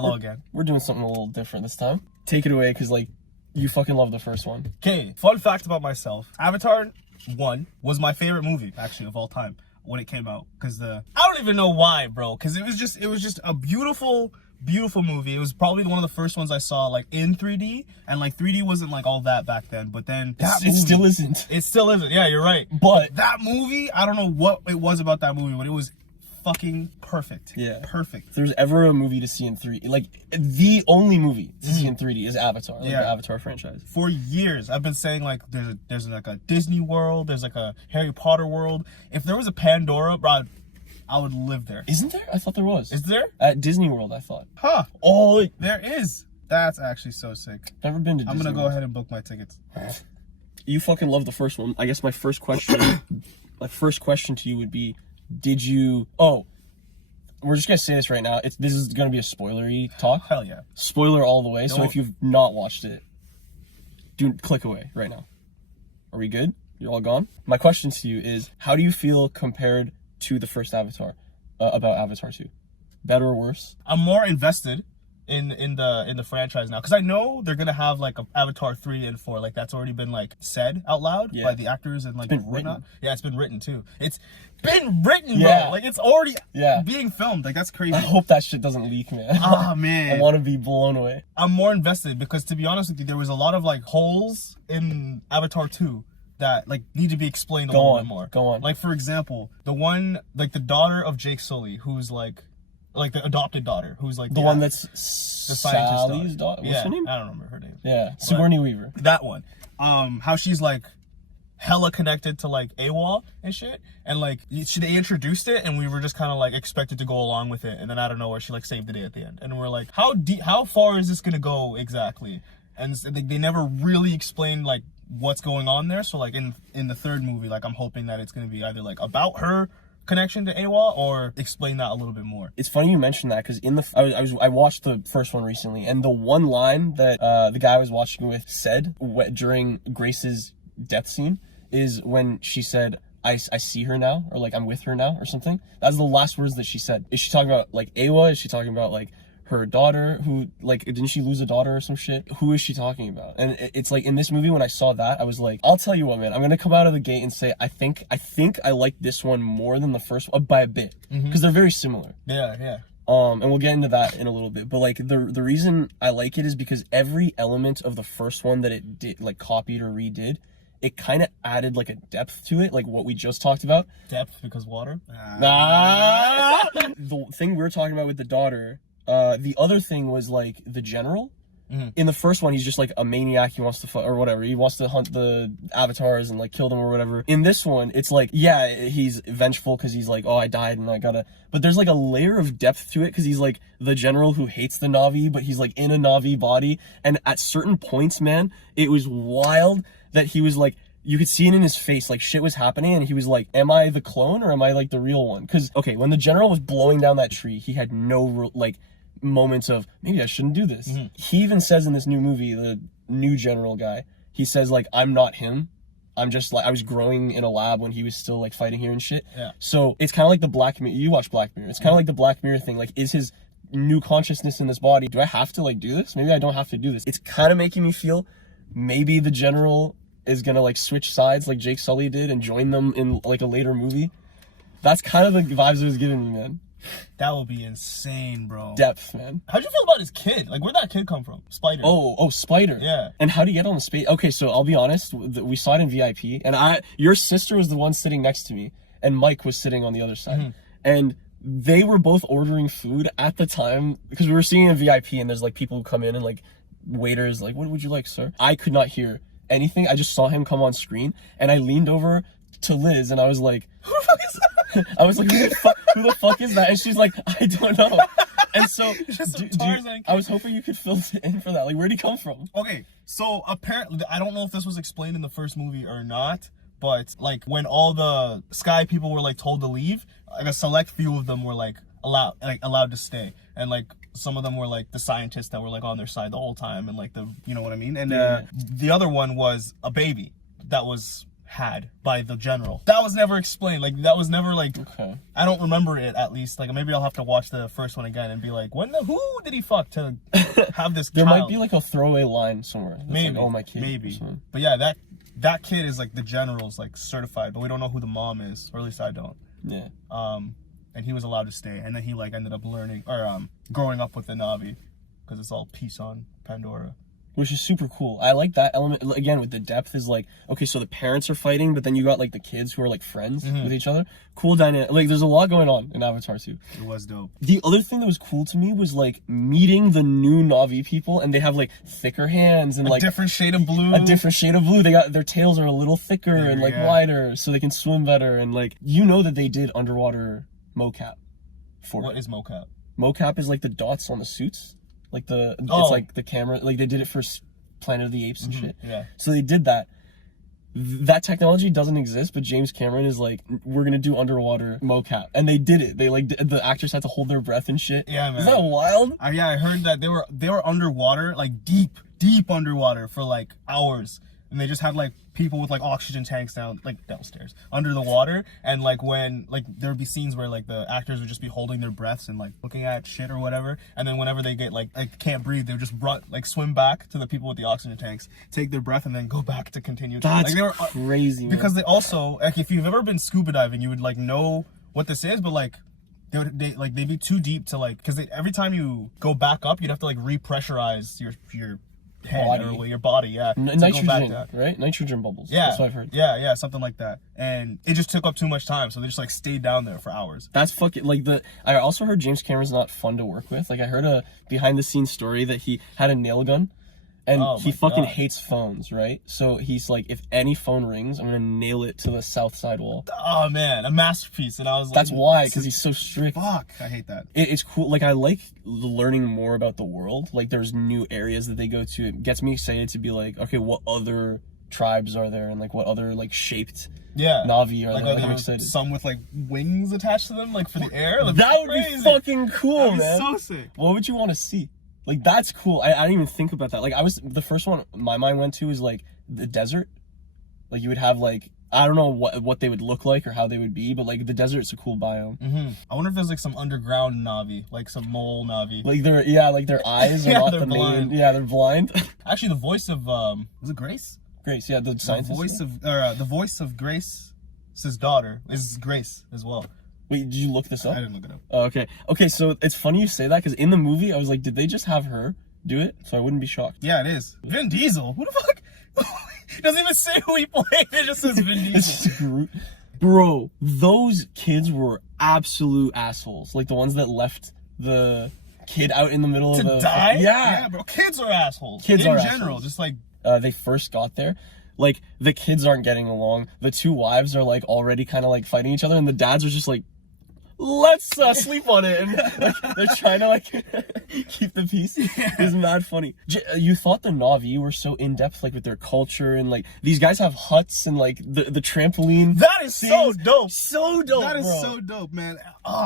Hello again. We're doing something a little different this time. Take it away, because, like, you fucking love the first one. Okay, fun fact about myself. Avatar 1 was my favorite movie, actually, of all time when it came out. Because I don't even know why, bro. Because it was just a beautiful movie. It was probably one of the first ones I saw, like, in 3D. And, like, 3D wasn't, like, all that back then. But then It still isn't. It still isn't. Yeah, you're right. But that movie, I don't know what it was about that movie, but it was fucking perfect. Yeah. Perfect. If there's ever a movie to see in 3D, like, the only movie to see in 3D is Avatar, like the Avatar franchise. For years, I've been saying, like, there's like a Disney World, there's like a Harry Potter world. If there was a Pandora, bro, I would live there. Isn't there? I thought there was. Is there? At Disney World, I thought. Huh. Oh, like, There is. That's actually so sick. never been to Disney I'm gonna go World. ahead and book my tickets. You fucking love the first one. I guess my first question, to you would be, did you? Oh, we're just gonna say this right now. This is gonna be a spoilery talk. Hell yeah. Spoiler all the way. So if you've not watched it, click away right now. Are we good? You're all gone? My question to you is, how do you feel compared to the first Avatar, about Avatar 2? Better or worse? I'm more invested in the franchise now, because I know they're gonna have like a Avatar 3 and 4, like that's already been like said out loud by the actors and like whatnot. Yeah, it's been written too. It's been written, bro. Like it's already being filmed. Like that's crazy. I hope that shit doesn't leak, man. Oh man, I want to be blown away. I'm more invested because, to be honest with you, there was a lot of like holes in Avatar 2 that like need to be explained a little bit more. Go on. Like, for example, the one, like the daughter of Jake Sully, who's like the adopted daughter, who's like the one that's the scientist Sally's daughter. What's her name? I don't remember her name. Yeah, Sigourney Weaver. That one. How she's like hella connected to like AWOL and shit, and like they introduced it, and we were just kind of like expected to go along with it, and then out of nowhere she like saved the day at the end, and we're like, how far is this gonna go exactly? And they never really explained like what's going on there. So like in the third movie, like I'm hoping that it's gonna be either like about her connection to AWOL or explain that a little bit more. It's funny you mentioned that, because I watched the first one recently, and the one line that the guy I was watching with said during Grace's death scene is when she said, I see her now, or like I'm with her now, or something. That's the last words that she said. Is she talking about like AWA? Is she talking about like her daughter, who, like, didn't she lose a daughter or some shit? Who is she talking about? And it's like, in this movie, when I saw that, I was like, I'll tell you what, man, I'm gonna come out of the gate and say, I think I like this one more than the first one, by a bit, because they're very similar. Yeah. And we'll get into that in a little bit, but like the reason I like it is because every element of the first one that it did, like, copied or redid, it kind of added like a depth to it, like what we just talked about. Depth because water? The thing we're talking about with the daughter, the other thing was like the general. In the first one, he's just like a maniac. He wants to or whatever. He wants to hunt the avatars and like kill them or whatever. In this one, it's like, yeah, he's vengeful because he's like, oh, I died and I gotta. But there's like a layer of depth to it, because he's like the general who hates the Na'vi, but he's like in a Na'vi body. And at certain points, man, it was wild that he was like, you could see it in his face, like shit was happening, and he was like, am I the clone or am I like the real one? Because, okay, when the general was blowing down that tree, he had no like moments of, maybe I shouldn't do this. He even says in this new movie, the new general guy, he says like, I'm not him. I'm just like, I was growing in a lab when he was still like fighting here and shit. Yeah. So it's kind of like the Black Mirror. You watch Black Mirror. It's kind of like the Black Mirror thing. Like, is his new consciousness in this body, do I have to like do this? Maybe I don't have to do this. It's kind of making me feel maybe the general is gonna like switch sides like Jake Sully did and join them in like a later movie. That's kind of the vibes it was giving me, man. That would be insane, bro. Depth, man. How'd you feel about his kid? Like, where'd that kid come from? Spider. Oh, Spider. Yeah. And how do you get on the space? Okay, so I'll be honest. We saw it in VIP, and your sister was the one sitting next to me, and Mike was sitting on the other side, and they were both ordering food at the time, because we were seeing in VIP, and there's like people who come in and like waiters, like, what would you like, sir? I could not hear anything. I just saw him come on screen, and I leaned over to Liz, and I was like, who the fuck is that? I was like, who the fuck is that? And she's like, I don't know. And so, I was hoping you could fill in for that. Like, where'd he come from? Okay, so apparently, I don't know if this was explained in the first movie or not, but like when all the sky people were like told to leave, like a select few of them were like allowed to stay, and like some of them were like the scientists that were like on their side the whole time, and like the, you know what I mean? And the other one was a baby that was had by the general. That was never explained. Like, that was never, like, Okay. I don't remember it, at least. Like, maybe I'll have to watch the first one again and be like, who did he fuck to have this There child? might be like a throwaway line somewhere. That's Maybe. Like, oh, my kid. Maybe. But yeah, that kid is like the general's like certified, but we don't know who the mom is, or at least I don't. Yeah. And he was allowed to stay, and then he like ended up learning or growing up with the Na'vi, because it's all peace on Pandora. Which is super cool. I like that element, again, with the depth is like, okay, so the parents are fighting, but then you got like the kids who are like friends with each other. Cool dynamic. Like, there's a lot going on in Avatar 2. It was dope. The other thing that was cool to me was like meeting the new Na'vi people, and they have like thicker hands and like different shade of blue. A different shade of blue. They got their tails are a little thicker and like wider, so they can swim better. And like, you know that they did underwater mocap for What it. is mocap? Mocap is like the dots on the suits. Like it's like the camera, like they did it for Planet of the Apes and shit. Yeah. So they did that. That technology doesn't exist, but James Cameron is like, we're gonna do underwater mocap, and they did it. They like the actors had to hold their breath and shit. Yeah, man. Is that wild? Yeah, I heard that they were underwater, like deep underwater for like hours, and they just had like people with like oxygen tanks downstairs under the water, and like when like there would be scenes where like the actors would just be holding their breaths and like looking at shit or whatever, and then whenever they get like can't breathe, they would just swim back to the people with the oxygen tanks, take their breath, and then go back to continue. That's like, they were crazy, man. because they also, like, if you've ever been scuba diving, you would like know what this is, but like they'd be too deep to like, because every time you go back up, you'd have to like repressurize your head body. Or your body, yeah. Nitrogen, right? Nitrogen bubbles. Yeah, that's what I've heard. Yeah, something like that. And it just took up too much time, so they just like stayed down there for hours. That's fucking like I also heard James Cameron's not fun to work with. Like, I heard a behind the scenes story that he had a nail gun. And he fucking hates phones, right? So he's like, if any phone rings, I'm gonna nail it to the south side wall. Oh man, a masterpiece. And I was like, that's why, because he's so strict. Fuck, I hate that. It's cool. Like, I like learning more about the world. Like, there's new areas that they go to. It gets me excited to be like, okay, what other tribes are there, and like what other like shaped Na'vi are there? Like, I'm excited. Some with like wings attached to them, like for the air. That would be fucking cool, man. So sick. What would you want to see? Like, that's cool. I didn't even think about that. Like, the first one my mind went to is like the desert. Like, you would have like, I don't know what they would look like or how they would be, but like the desert's a cool biome. I wonder if there's like some underground Na'vi, like some mole Na'vi. Like their eyes are not the blind. main. Yeah, they're blind. Actually, the voice of was it Grace? Grace, yeah, the scientist. The voice of Grace's daughter is Grace as well. Wait, did you look this up? I didn't look it up. Oh, okay. Okay, so it's funny you say that, because in the movie, I was like, did they just have her do it? So I wouldn't be shocked. Yeah, it is. Vin Diesel? Who the fuck? It doesn't even say who he played. It just says Vin Diesel. Bro, those kids were absolute assholes. Like, the ones that left the kid out in the middle of the... To die? Yeah. Yeah, bro. Kids are assholes. Kids are in general, assholes. just like... They first got there. Like, the kids aren't getting along. The two wives are, like, already kind of, like, fighting each other. And the dads are just like, let's sleep on it. And like, they're trying to, like, keep the peace. It's mad funny. You thought the Na'vi were so in-depth, like, with their culture. And, like, these guys have huts and, like, the trampoline. That is so dope. So dope, That is bro. so dope, man.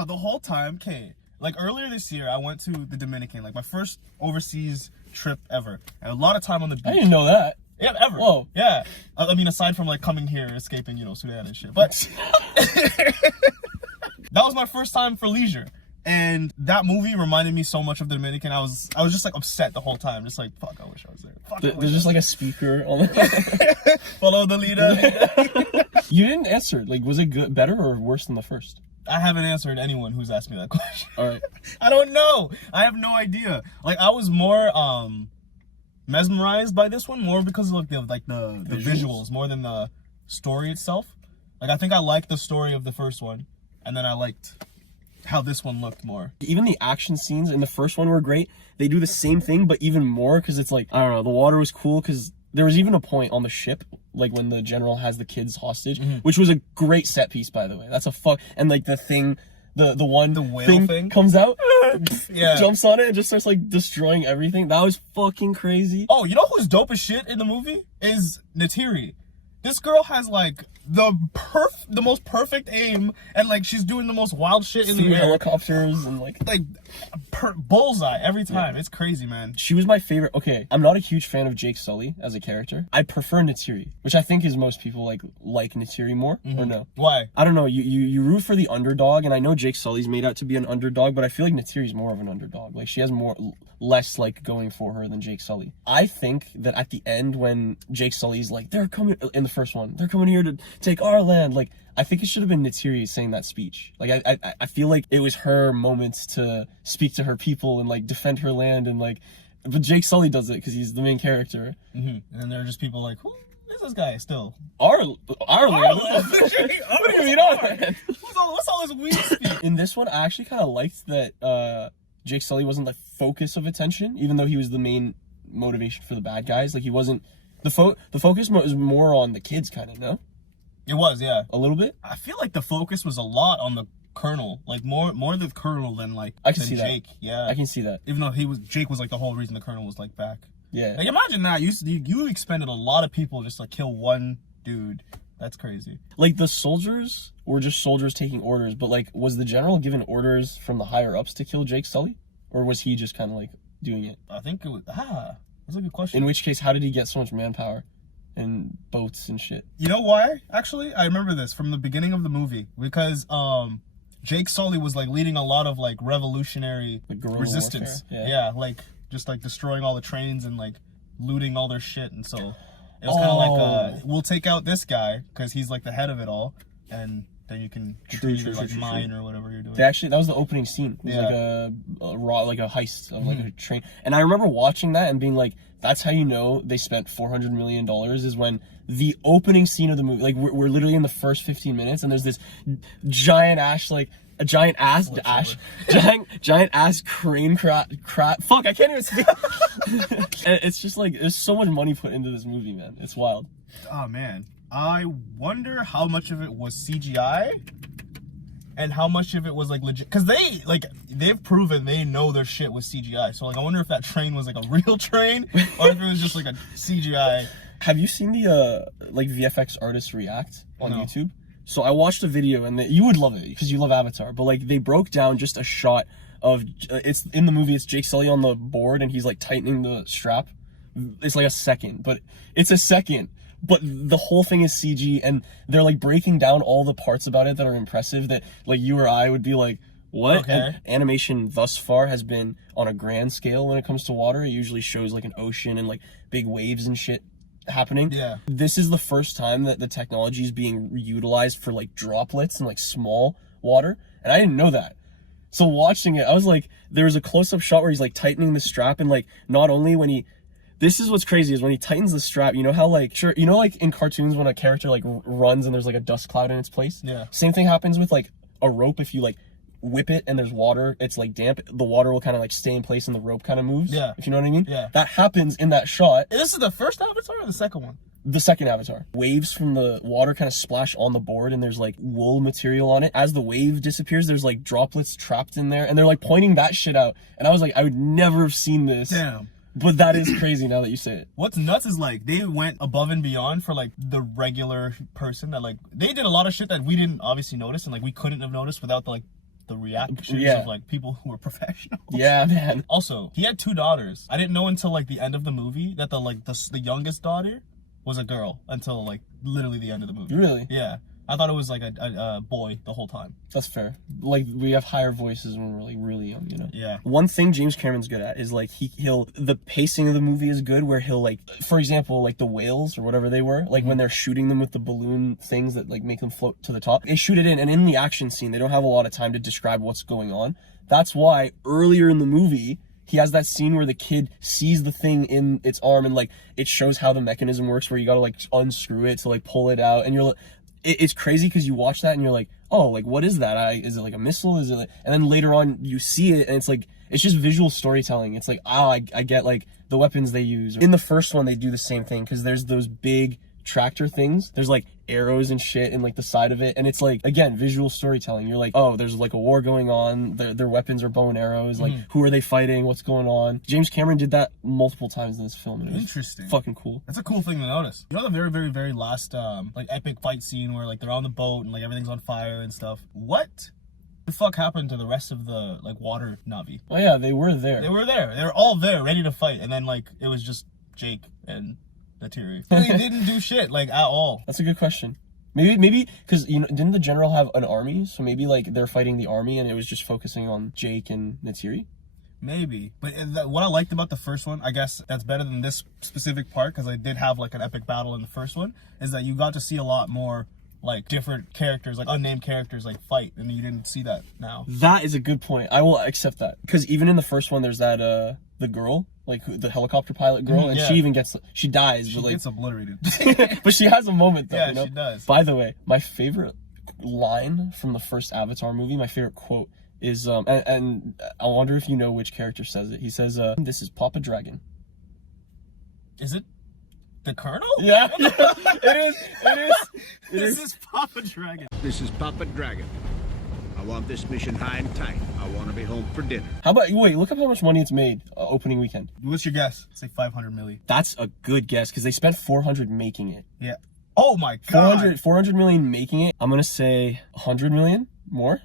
The whole time, okay. Like, earlier this year, I went to the Dominican. Like, my first overseas trip ever. And a lot of time on the beach. I didn't know that. Yeah, ever. Whoa. Yeah. I mean, aside from, like, coming here, escaping, Sudan and shit. But that was my first time for leisure. And that movie reminded me so much of the Dominican. I was just, like, upset the whole time. Just like, fuck, I wish I was there. Fuck, There's just, like, a speaker on the... Follow the leader. You didn't answer. Like, was it better or worse than the first? I haven't answered anyone who's asked me that question. All right. I don't know. I have no idea. Like, I was more mesmerized by this one, more because of the visuals more than the story itself. Like, I think I liked the story of the first one, and then I liked how this one looked more. Even the action scenes in the first one were great. They do the same thing, but even more, because it's like, I don't know, the water was cool, because there was even a point on the ship, like when the general has the kids hostage, which was a great set piece, by the way. That's and like the thing, the whale thing comes out, yeah, jumps on it and just starts like destroying everything. That was fucking crazy. Oh, you know who's dope as shit in the movie? Is Neytiri. This girl has like the most perfect aim, and like she's doing the most wild shit in the air. Helicopters and like bullseye every time. Yeah. It's crazy, man. She was my favorite. Okay, I'm not a huge fan of Jake Sully as a character. I prefer Neytiri, which I think is most people like Neytiri more, or no? Why? I don't know. You root for the underdog, and I know Jake Sully's made out to be an underdog, but I feel like Neytiri's more of an underdog. Like she has less like going for her than Jake Sully. I think that at the end when Jake Sully's like, they're coming in the first one, they're coming here to take our land. Like I think it should have been Neytiri saying that speech. Like I feel like it was her moment to speak to her people and like defend her land and like, but Jake Sully does it because he's the main character. And there are just people like, who is this guy still? Our land. What do you mean our land? What's all this weird speak? In this one, I actually kind of liked that Jake Sully wasn't the focus of attention, even though he was the main motivation for the bad guys. Like he wasn't the focus was more on the kids, kind of. No, it was, yeah, a little bit. I feel like the focus was a lot on the Colonel, like more the Colonel than like I can see Jake. That. Yeah, I can see that. Even though Jake was like the whole reason the Colonel was like back. Yeah, like imagine that you expended a lot of people just to kill one dude. That's crazy. Like the soldiers were just soldiers taking orders, but like was the general given orders from the higher ups to kill Jake Sully, or was he just kind of like doing it? I think it was. That's a good question. In which case, how did he get so much manpower and boats and shit? You know why? Actually, I remember this from the beginning of the movie because Jake Sully was like leading a lot of like revolutionary resistance. Yeah, like just like destroying all the trains and like looting all their shit, and so it was kind of like we'll take out this guy because he's like the head of it all, and then you can do your mine or whatever you're doing. That was the opening scene. It was like a heist of like a train, and I remember watching that and being like, that's how you know they spent $400 million is when the opening scene of the movie, like we're literally in the first 15 minutes, and there's this giant ass crane crap. Fuck, I can't even speak. And it's just like there's so much money put into this movie, man. It's wild. Oh man, I wonder how much of it was CGI and how much of it was like legit, because they've proven they know their shit was CGI. So like I wonder if that train was like a real train or if it was just like a CGI. Have you seen the like VFX artists react on YouTube? So I watched a video, and you would love it because you love Avatar, but like they broke down just a shot of it's in the movie. It's Jake Sully on the board, and he's like tightening the strap. It's like a second, but the whole thing is CG, and they're like breaking down all the parts about it that are impressive that like you or I would be like, what? Okay. And animation thus far has been on a grand scale when it comes to water. It usually shows like an ocean and like big waves and shit happening. Yeah. This is the first time that the technology is being utilized for like droplets and like small water, and I didn't know that. So watching it, I was like, there was a close-up shot where he's like tightening the strap, and like not only when he, this is what's crazy is when he tightens the strap, you know how like, sure, you know like in cartoons when a character like runs and there's like a dust cloud in its place? Yeah. Same thing happens with like a rope. If you like whip it and there's water, it's like damp, the water will kind of like stay in place and the rope kind of moves. Yeah. If you know what I mean? Yeah. That happens in that shot. This is the first Avatar or the second one? The second Avatar. Waves from the water kind of splash on the board, and there's like wool material on it. As the wave disappears, there's like droplets trapped in there, and they're like pointing that shit out. And I was like, I would never have seen this. Damn. But that is crazy now that you say it. What's nuts is like they went above and beyond for like the regular person that like they did a lot of shit that we didn't obviously notice and like we couldn't have noticed without the reactions of like people who were professionals. Yeah, man. Also, he had 2 daughters. I didn't know until like the end of the movie that the youngest daughter was a girl until like literally the end of the movie. Really? Yeah. I thought it was like a boy the whole time. That's fair. Like we have higher voices when we're like really young, you know? Yeah. One thing James Cameron's good at is like the pacing of the movie is good where he'll like, for example, like the whales or whatever they were, like when they're shooting them with the balloon things that like make them float to the top, they shoot it in, and in the action scene they don't have a lot of time to describe what's going on. That's why earlier in the movie he has that scene where the kid sees the thing in its arm and like it shows how the mechanism works where you gotta like unscrew it to like pull it out, and you're like, it's crazy because you watch that and you're like, oh, like what is that? Is it like a missile? Is it like, and then later on you see it and it's like, it's just visual storytelling. It's like, oh, I get like the weapons they use. In the first one they do the same thing because there's those big tractor things. There's like arrows and shit in like the side of it, and it's like, again, visual storytelling. You're like, oh, there's like a war going on, their weapons are bow and arrows, like who are they fighting, what's going on. James Cameron did that multiple times in this film, and it was Interesting. fucking cool. That's a cool thing to notice. You know the very, very, very last like epic fight scene where like they're on the boat and like everything's on fire and stuff? What the fuck happened to the rest of the like water Navi? Oh yeah, they were there. They were there. They were all there, ready to fight, and then like it was just Jake and Natiri. They didn't do shit like at all. That's a good question. Maybe because, you know, didn't the general have an army? So maybe like they're fighting the army and it was just focusing on Jake and Natiri. Maybe, but what I liked about the first one, I guess that's better than this specific part, because I did have like an epic battle in the first one, is that you got to see a lot more like different characters, like unnamed characters, like fight, and you didn't see that now. That is a good point. I will accept that, because even in the first one, there's that the girl, like the helicopter pilot girl, and she even she dies, she but like gets obliterated. but she has a moment though. Yeah, you know? she does. By the way, my favorite line from the first Avatar movie, my favorite quote is and I wonder if you know which character says it. He says, "This is Papa Dragon." Is it the Colonel? Yeah, it is. This is Papa Dragon. This is Papa Dragon. I want this mission high and tight. I want to be home for dinner. How about, wait, look up how much money it's made opening weekend. What's your guess? Say 500 million. That's a good guess, because they spent 400 making it. Yeah. Oh my god. 400 million making it. I'm gonna say 100 million more.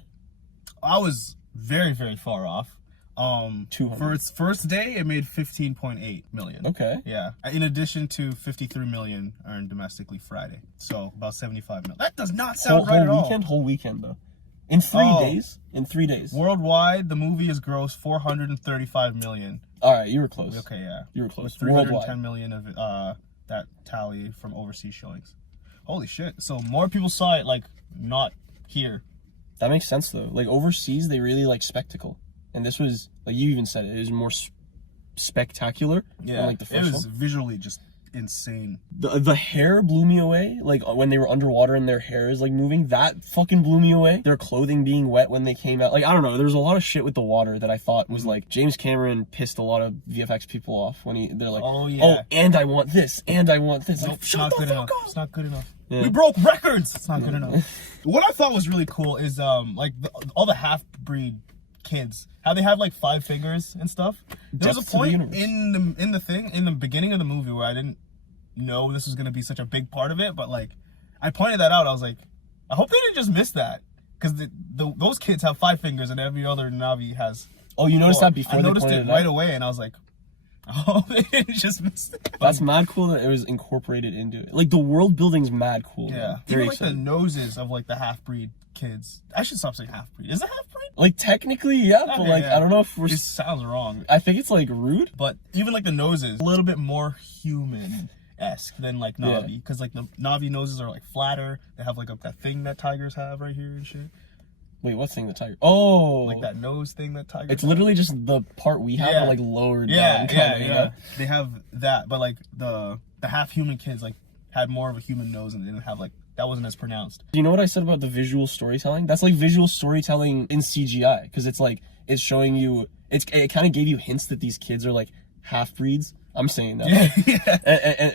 I was very, very far off. 200. For its first day, it made 15.8 million. Okay. Yeah. In addition to 53 million earned domestically Friday. So about 75 million. That does not sound right at all. Whole weekend though. In 3 days. In 3 days. Worldwide, the movie has grossed 435 million. All right, you were close. Okay, yeah. You were close. With 310 Worldwide. million of that tally from overseas showings. Holy shit. So more people saw it like not here. That makes sense though. Like overseas, they really like spectacle. And this was, like you even said, it was more spectacular than like the first it was one. visually just insane. The hair blew me away. Like when they were underwater and their hair is like moving, that fucking blew me away. Their clothing being wet when they came out. Like, I don't know. There was a lot of shit with the water that I thought was like, James Cameron pissed a lot of VFX people off when they're like, oh, and I want this, and I want this. Nope, Like, it's not good enough. up. It's not good enough. Yeah. We broke records. It's not good enough. What I thought was really cool is like all the half-breed kids, how they have like 5 fingers and stuff. There was a point in the beginning of the movie where I didn't know this was gonna be such a big part of it, but like I pointed that out. I was like, I hope they didn't just miss that, because those kids have 5 fingers and every other Navi has. Oh, you noticed that before? I noticed it right away, and I was like, oh, they didn't just miss it. That's mad cool that it was incorporated into it. Like the world building's mad cool. Yeah, man. even Very like exciting. the noses of like the half-breed kids. I should stop saying half-breed. Is it half-breed? Like technically, yeah, but Okay, like yeah. I don't know if we're. It sounds wrong. I think it's like rude. But even like the noses, a little bit more human-esque than like Navi, because like the Navi noses are like flatter. They have like that thing that tigers have right here and shit. Wait, what thing? The tiger? Oh, Like that nose thing that tigers. It's literally just the part we have, Yeah. but like lowered Yeah, down. yeah, kinda, you yeah. know? They have that, but like the half-human kids like had more of a human nose and they didn't have like that wasn't as pronounced. Do you know what I said about the visual storytelling? That's like visual storytelling in CGI, because it's like it's showing you. It kind of gave you hints that these kids are like half breeds. I'm saying that. Yeah.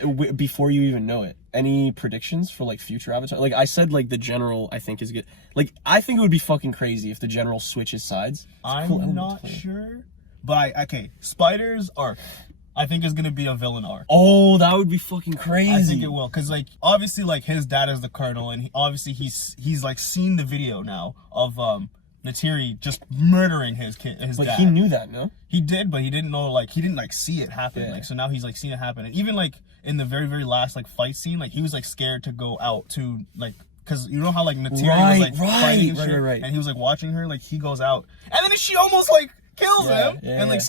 And before you even know it. Any predictions for like future Avatar? Like I said, like the general I think is good. Like I think it would be fucking crazy if the general switches sides. I'm not sure, but Spider's arc, I think is gonna be a villain arc. Oh, that would be fucking crazy. I think it will, cause like obviously like his dad is the colonel, and he's like seen the video now of Natiri just murdering his dad. But he knew that, no? He did, but he didn't know, like, he didn't, like, see it happen. Yeah. Like, so now he's, like, seen it happen. And even, like, in the very, very last, like, fight scene, like, he was, like, scared to go out to, like, because you know how, like, Natiri was, like, fighting and shit? Right. And he was, like, watching her, like, he goes out. And then she almost, like, kills him. And, like,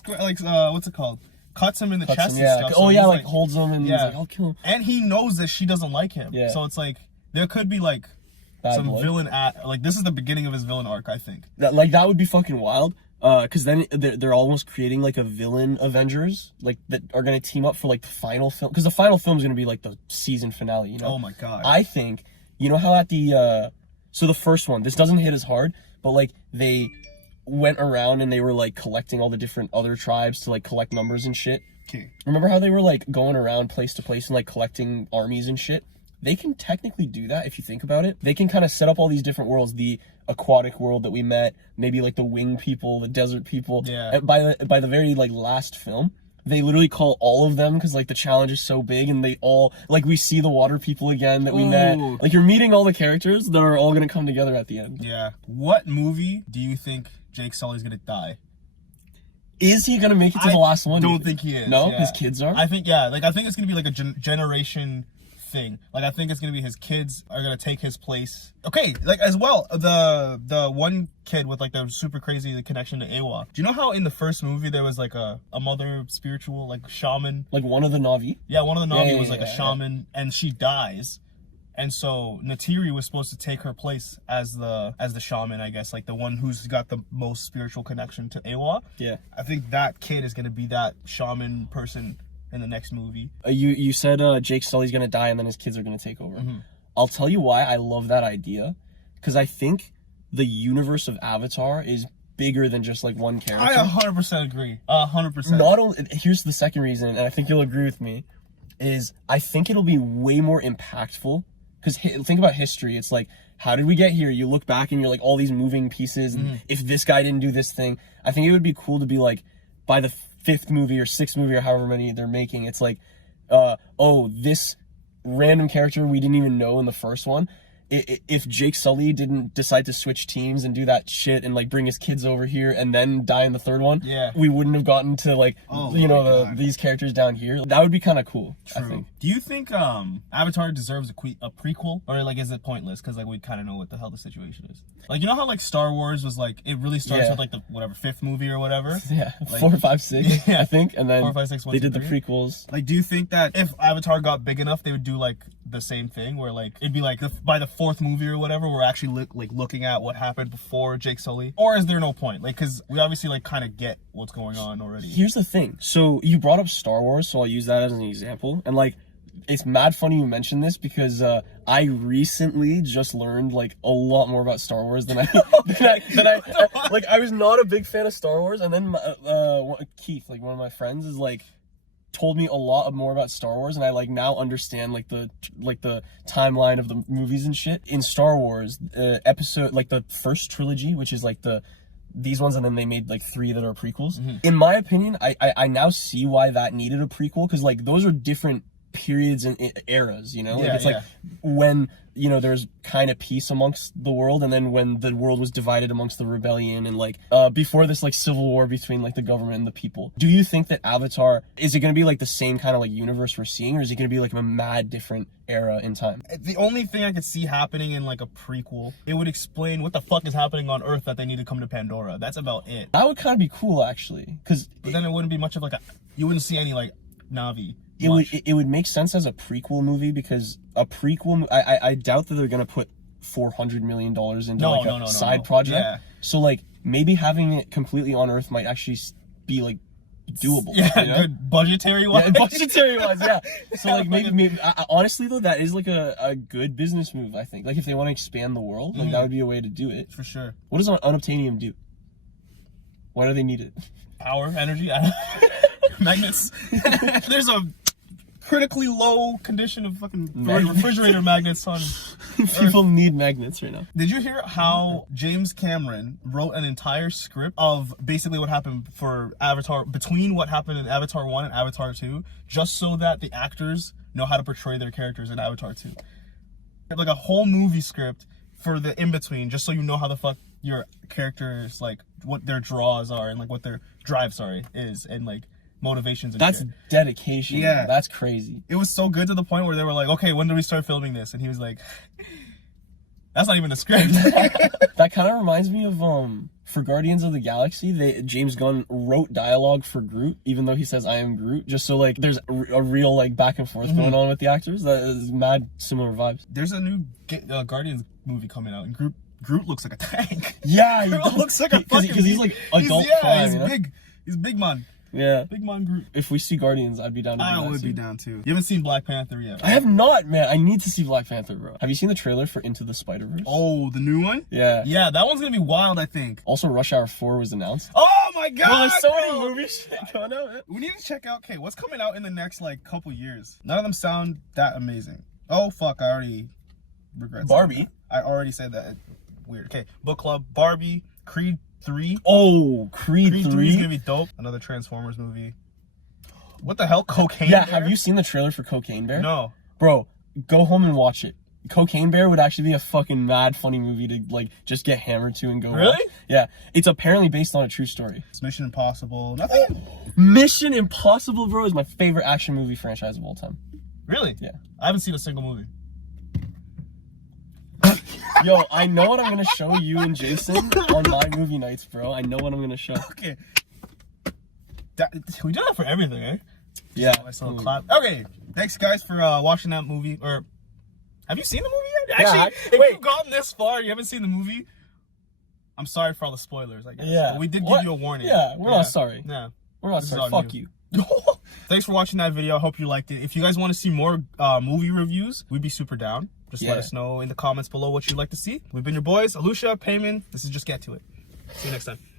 what's it called? Cuts him in the chest and stuff. Oh, So yeah, he's, like, holds him and he's like, I'll kill him. And he knows that she doesn't like him. Yeah. So it's, like, there could be, like, some blood. villain like, this is the beginning of his villain arc, I think. That would be fucking wild. Because then they're almost creating like a villain Avengers, like that are gonna team up for like the final film. Because the final film is gonna be like the season finale, you know? Oh my god. I think, you know how at the so the first one, this doesn't hit as hard, but like they went around and they were like collecting all the different other tribes to like collect numbers and shit. Okay. Remember how they were like going around place to place and like collecting armies and shit? they can technically do that if you think about it. They can kind of set up all these different worlds, the aquatic world that we met, maybe like the wing people, the desert people. Yeah. And by the very like last film, they literally call all of them because like the challenge is so big, and they all like we see the water people again that we met. Like you're meeting all the characters that are all gonna come together at the end. Yeah. What movie do you think Jake Sully's gonna die? Is he gonna make it to the last one? Don't think he is. No, yeah. His kids are. I think yeah. Like I think it's gonna be like a generation thing. Like I think it's gonna be his kids are gonna take his place. Okay, like as well the one kid with like the super crazy connection to Awa. Do you know how in the first movie there was like a mother spiritual like shaman? Like one of the Navi. Yeah, one of the Navi was like a shaman, and she dies. And so Natiri was supposed to take her place as the shaman, I guess, like the one who's got the most spiritual connection to Awa. Yeah. I think that kid is gonna be that shaman person in the next movie. You said Jake Sully's gonna die and then his kids are gonna take over. Mm-hmm. I'll tell you why I love that idea, because I think the universe of Avatar is bigger than just like one character. I 100% agree. 100%. Not only, here's the second reason, and I think you'll agree with me, is I think it'll be way more impactful. Because think about history. It's like, how did we get here? You look back and you're like, all these moving pieces. And if this guy didn't do this thing, I think it would be cool to be like, by the 5th movie or 6th movie or however many they're making, it's like, oh, this random character we didn't even know in the first one. If Jake Sully didn't decide to switch teams and do that shit and like bring his kids over here and then die in the 3rd one, we wouldn't have gotten to like these characters down here. That would be kind of cool. True. I think. Do you think Avatar deserves a prequel, or like is it pointless because like we kind of know what the hell the situation is? Like you know how like Star Wars was like it really starts with like the 5th movie or whatever. Yeah, like, 4, 5, 6. I think, and then 4, 5, 6, 1, they 2, did 3. the prequels. Like, do you think that if Avatar got big enough, they would do like the same thing, where like it'd be like by the 4th movie or whatever, we're actually looking at what happened before Jake Sully, or is there no point? Like, because we obviously like kind of get what's going on already. Here's the thing. So you brought up Star Wars, so I'll use that as an example, and like. It's mad funny you mentioned this because I recently just learned like a lot more about Star Wars than I like. I was not a big fan of Star Wars, and then Keith, like one of my friends, is like told me a lot more about Star Wars, and I like now understand like the timeline of the movies and shit. In Star Wars, episode like the first trilogy, which is like these ones, and then they made like 3 that are prequels. In my opinion, I now see why that needed a prequel, because like those are different periods and eras, you know, like it's like when there's kind of peace amongst the world, and then when the world was divided amongst the rebellion, and like before this like civil war between like the government and the people. Do you think that Avatar is it going to be like the same kind of like universe we're seeing, or is it going to be like a mad different era in time? The only thing I could see happening in like a prequel, it would explain what the fuck is happening on Earth that they need to come to Pandora. That's about it. That would kind of be cool actually, because then it wouldn't be much of like you wouldn't see any like Navi. It would make sense as a prequel movie, because a prequel, I doubt that they're gonna put $400 million into a side project. Yeah. So like maybe having it completely on Earth might actually be like doable. Yeah, you know? good budgetary wise. Yeah, budgetary wise, yeah. So like maybe honestly though, that is like a good business move. I think like if they want to expand the world, like that would be a way to do it for sure. What does unobtainium do? Why do they need it? Power, energy, magnets. There's a critically low condition of fucking refrigerator magnets on people need magnets right now. Did you hear how James Cameron wrote an entire script of basically what happened for Avatar, between what happened in Avatar 1 and Avatar 2, just so that the actors know how to portray their characters in Avatar 2? Like a whole movie script for the in-between, just so you know how the fuck your characters, like what their draws are and like what their drive is, and like motivations and that's shit. Dedication. Yeah, that's crazy. It was so good to the point where they were like, okay, when do we start filming this? And he was like, that's not even a script. That kind of reminds me of for Guardians of the Galaxy, James Gunn wrote dialogue for Groot, even though he says I am Groot, just so like there's a real like back and forth going on with the actors. That is mad similar vibes. There's a new Guardians movie coming out, and Groot looks like a tank. Yeah, Groot looks like a fucking, because he's like adult prime, he's big. He's big man. Yeah. Big man Groot. If we see Guardians, I'd be down to do that. I would be down too. You haven't seen Black Panther yet, right? I have not, man. I need to see Black Panther, bro. Have you seen the trailer for Into the Spider-Verse? Oh, the new one? Yeah. Yeah, that one's gonna be wild, I think. Also, Rush Hour 4 was announced. Oh my god! Well, there's so many movies coming out, man. We need to check out, okay, what's coming out in the next, like, couple years? None of them sound that amazing. Oh fuck! I already regret. Barbie. I already said that. Weird. Okay, book club. Barbie. Creed 3. Oh, Creed 3 is 3. gonna be dope. Another Transformers movie. What the hell? Cocaine Yeah, Bear? have you seen the trailer for Cocaine Bear? No. Bro, go home and watch it. Cocaine Bear would actually be a fucking mad funny movie to like just get hammered to and go Really? watch. Yeah, it's apparently based on a true story. It's Mission Impossible. Nothing. Mission Impossible, bro, is my favorite action movie franchise of all time. Really? Yeah. I haven't seen a single movie. Yo, I know what I'm gonna show you and Jason on my movie nights, bro. I know what I'm gonna show. Okay. We do that for everything, eh? Yeah. Nice little clap. Okay. Thanks, guys, for watching that movie. Or have you seen the movie yet? Yeah, Actually, if you've gotten this far, you haven't seen the movie. I'm sorry for all the spoilers. I guess. Yeah. But we did give you a warning. Yeah, we're not sorry. Yeah. We're not This is sorry. on Fuck you. Thanks for watching that video. I hope you liked it. If you guys want to see more movie reviews, we'd be super down. Just let us know in the comments below what you'd like to see. We've been your boys, Alusha, Payman. This is Just Get To It. See you next time.